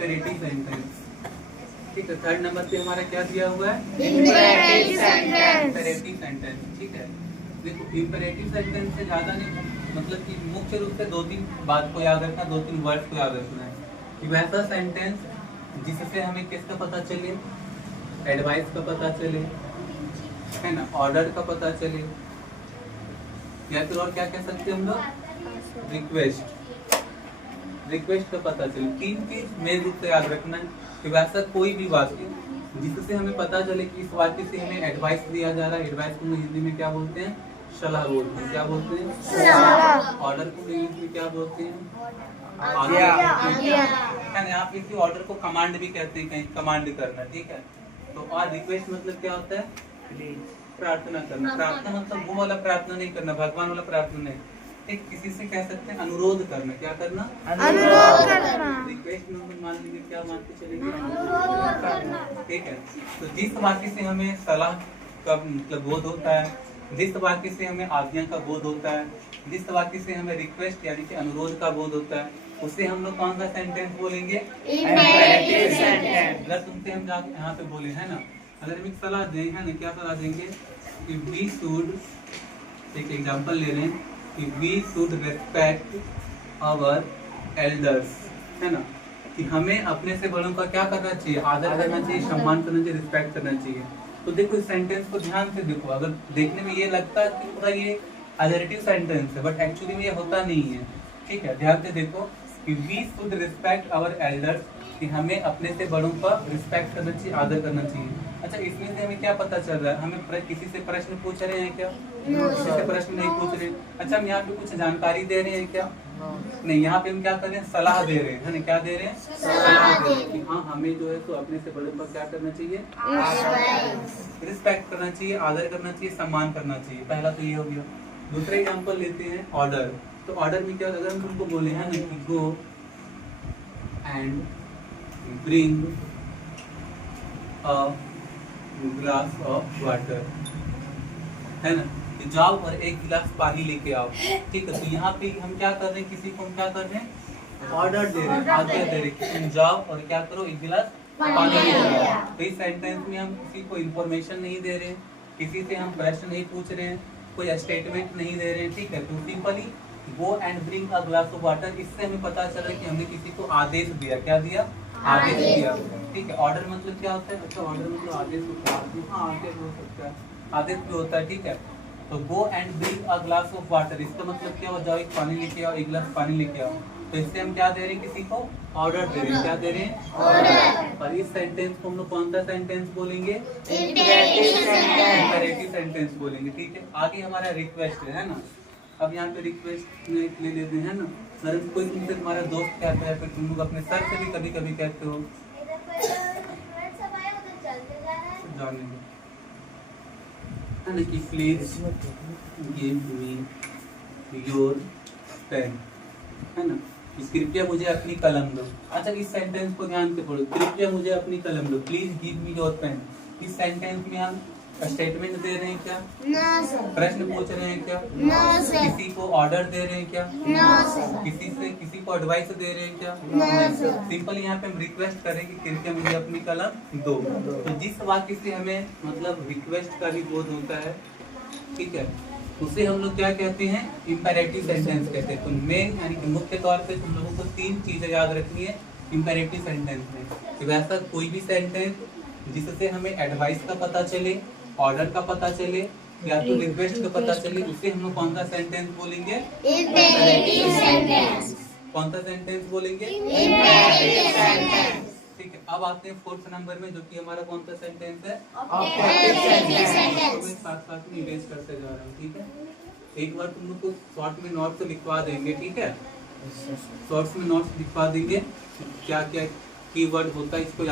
Imperative sentence. ठीक है, third number पे हमारा क्या दिया हुआ है? Imperative sentence. Imperative sentence. ठीक है, देखो इम्पेरेटिव सेंटेंस से ज्यादा नहीं, मतलब कि मुख्य रूप से दो तीन बात को याद रखना, दो तीन वर्ड को याद रखना है कि वैसा सेंटेंस जिससे हमें किसका पता चले, एडवाइस का पता चले, है ना, ऑर्डर का पता चले, या फिर और क्या कह सकते हैं हम लोग, रिक्वेस्ट, रिक्वेस्ट का पता चले। तीन चीज मेन रूप से याद रखना है कि वैसा कोई भी वाक्य जिससे हमें पता चले कि इस वाक्य से हमें एडवाइस दिया जा रहा है। एडवाइस को हिंदी में क्या बोलते हैं? सलाह बोलते हैं। क्या बोलते हैं? सलाह। ऑर्डर को इंग्लिश में क्या बोलते हैं? आज्ञा। आप किसी ऑर्डर को कमांड भी कहते हैं, कहीं कमांड करना। ठीक है, तो और रिक्वेस्ट मतलब क्या होता है? प्रार्थना करना। प्रार्थना मतलब वो वाला प्रार्थना नहीं करना, भगवान वाला प्रार्थना नहीं, एक किसी से कह सकते हैं अनुरोध करना। क्या करना? अनुरोध करना। रिक्वेस्ट में मान लीजिए क्या मान के चलेंगे? अनुरोध करना। ठीक है, तो जिस वाक्य से हमें सलाह का मतलब बोध होता है, जिस वाक्य से हमें आज्ञा का बोध होता है, जिस वाक्य से हमें रिक्वेस्ट यानी कि अनुरोध का बोध होता है, उसे हम लोग कौन सा सेंटेंस बोलेंगे? Imperative sentence. अगर तुमसे हम जाके यहाँ पे बोले, है ना, अगर हम एक सलाह दें, है ना, क्या सलाह देंगे कि वी शुड, एक एग्जांपल ले रहे हैं कि we should respect our elders, है ना, कि हमें अपने से बड़ों का क्या करना चाहिए? आदर करना चाहिए, सम्मान करना चाहिए, रिस्पेक्ट करना चाहिए। तो देखो इस सेंटेंस को ध्यान से देखो, अगर देखने में ये लगता है कि पूरा ये अल्टरनेटिव सेंटेंस है, बट एक्चुअली में ये होता नहीं है। ठीक है, ध्यान से देखो कि we should respect our elders, कि हमें अपने से बड़ों का रिस्पेक्ट करना चाहिए, आदर करना चाहिए। अच्छा, इसमें से हमें क्या पता चल रहा है? हमें किसी से प्रश्न पूछ रहे हैं क्या? किसी से प्रश्न नहीं पूछ रहे। अच्छा, हम यहाँ पे कुछ जानकारी दे रहे हैं क्या? नहीं, यहाँ पे हम क्या कर रहे हैं? सलाह दे रहे हैं, है ना, क्या दे रहे हैं? सलाह दे रहे हैं कि हाँ हमें जो है तो अपने से बड़ों पर क्या करना चाहिए? रिस्पेक्ट करना चाहिए, आदर करना चाहिए, सम्मान करना चाहिए। पहला तो ये हो गया। दूसरा एग्जाम्पल लेते हैं ऑर्डर। तो ऑर्डर में क्या, अगर हम तुमको बोले हैं ना कि go and bring a glass of water, है ना, तो जाओ और एक गिलास पानी लेके आओ। ठीक है, तो यहाँ पे हम क्या कर रहे हैं? किसी को हम क्या कर रहे हैं? ऑर्डर दे रहे हैं, आज्ञा दे रहे हैं कि तुम जाओ और क्या करो? एक गिलास पानी लेके आओ। तो इस सेंटेंस में हम किसी को इन्फॉर्मेशन नहीं दे रहे हैं, किसी से हम प्रश्न नहीं पूछ रहे हैं, कोई स्टेटमेंट नहीं दे रहे हैं। ठीक है, तो simply go and bring a glass of water, इससे हमें पता चला कि हमने किसी को आदेश दिया। क्या दिया? आदेश दिया। ठीक है, ऑर्डर मतलब क्या होता है? अच्छा, ऑर्डर मतलब आदेश होता है। हाँ, आदेश हो सकता है, आदेश भी होता है। ठीक है, तो go and bring a glass of water, इसका मतलब क्या हो? जाओ एक पानी लेके आओ, एक गिलास पानी लेके आओ। तो इससे हम क्या दे रहे हैं? किसी को ऑर्डर दे रहे हैं। क्या दे रहे हैं? ऑर्डर। और इस सेंटेंस को हम लोग कौन सा सेंटेंस बोलेंगे? इम्पेरेटिव सेंटेंस बोलेंगे। ठीक है, आगे हमारा रिक्वेस्ट है ना। अब यहाँ पे रिक्वेस्ट में ले लेते हैं ना, अगर कोई तुमसे तुम्हारा दोस्त कहता है, फिर तुम लोग अपने सर से भी कभी कभी कहते हो, जाने दो, है ना, कि please give me your pen, है ना, कि कृपया मुझे अपनी कलम दो। अच्छा, इस सेंटेंस को ध्यान से पढ़ो, कृपया मुझे अपनी कलम दो, please give me your pen. इस सेंटेंस में हम स्टेटमेंट दे रहे हैं क्या? No sir. प्रश्न पूछ रहे हैं क्या? No sir. किसी को ऑर्डर दे रहे हैं क्या? No sir. किसी को एडवाइस दे रहे हैं क्या? No sir. सिंपल यहाँ पे हम रिक्वेस्ट करें कि कृपया मुझे अपनी कलम दो। तो जिस वाक्य से हमें मतलब रिक्वेस्ट का भी बोध होता है, ठीक है, उसे हम लोग क्या कहते हैं? इम्पेरेटिव सेंटेंस कहते हैं। तो मेन यानी कि मुख्य तौर पे तुम लोगों को तीन चीजें याद रखनी है इम्पेरेटिव सेंटेंस में, कि वैसा कोई भी सेंटेंस जिससे हमें एडवाइस का पता चले, ऑर्डर का पता चले, या तो रिक्वेस्ट का पता चले, उसे हम लोग कौन सा सेंटेंस बोलेंगे? Imperative sentence. कौन सा सेंटेंस बोलेंगे? Imperative sentence. ठीक है, अब आते हैं फोर्थ नंबर में, जो कि हमारा कौन सा सेंटेंस है? Objective sentence. तो मैं साथ साथ में इरेज करते जा रहा हूँ। ठीक है, एक बार तुम लोग को शॉर्ट में नोट्स लिखवा देंगे। ठीक है, शॉर्ट्स में नोट्स लिखवा देंगे, क्या क्या कीवर्ड होता है इसको